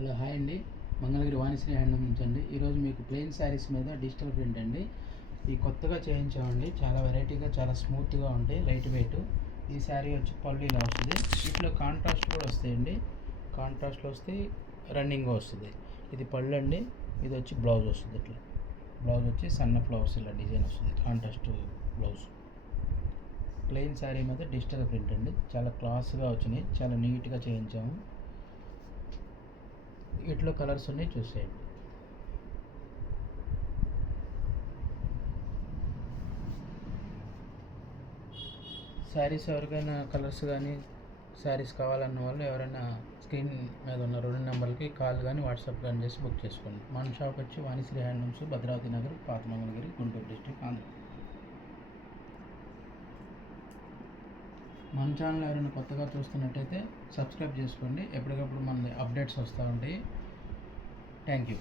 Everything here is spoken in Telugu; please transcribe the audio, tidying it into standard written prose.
హలో హాయ్ అండి, మంగళగిరి వాణిశ్రీ హ్యాండ్లూమ్ నుంచి అండి. ఈరోజు మీకు ప్లెయిన్ శారీస్ మీద డిజిటల్ ప్రింట్ అండి. ఈ కొత్తగా చేయించామండి, చాలా వెరైటీగా, చాలా స్మూత్గా ఉంటాయి, లైట్ వెయిట్. ఈ శారీ వచ్చి పళ్ళు ఇలా వస్తుంది. వీటిలో కాంట్రాస్ట్ కూడా వస్తాయండి, కాంట్రాస్ట్లో వస్తే రన్నింగ్ వస్తుంది. ఇది పళ్ళు అండి, ఇది వచ్చి బ్లౌజ్ వస్తుంది. ఇట్లా బ్లౌజ్ వచ్చి సన్న ఫ్లవర్స్ ఇలా డిజైన్ వస్తుంది, కాంట్రాస్ట్ బ్లౌజ్. ప్లెయిన్ శారీ మీద డిజిటల్ ప్రింట్ అండి, చాలా క్లాస్గా వచ్చినాయి, చాలా నీట్గా చేయించాము. వీటిలో కలర్స్ ఉన్నాయి, చూసేయండి. శారీస్ ఎవరికైనా కలర్స్ కానీ శారీస్ కావాలన్న వాళ్ళు ఎవరైనా స్క్రీన్ మీద ఉన్న 2 నెంబర్లకి కాల్ కానీ వాట్సాప్ కానీ చేసి బుక్ చేసుకోండి. మన షాప్ వచ్చి వాణిశ్రీ హ్యాండ్లూమ్స్, భద్రావతి నగర్, పాత మంగళగిరి, గుంటూరు డిస్ట్రిక్ట్, ఆంధ్ర. మన ఛానల్ ఎవరైనా కొత్తగా చూస్తున్నట్టయితే సబ్స్క్రైబ్ చేసుకోండి. ఎప్పటికప్పుడు మన అప్డేట్స్ వస్తూ ఉంటాయి. Thank you.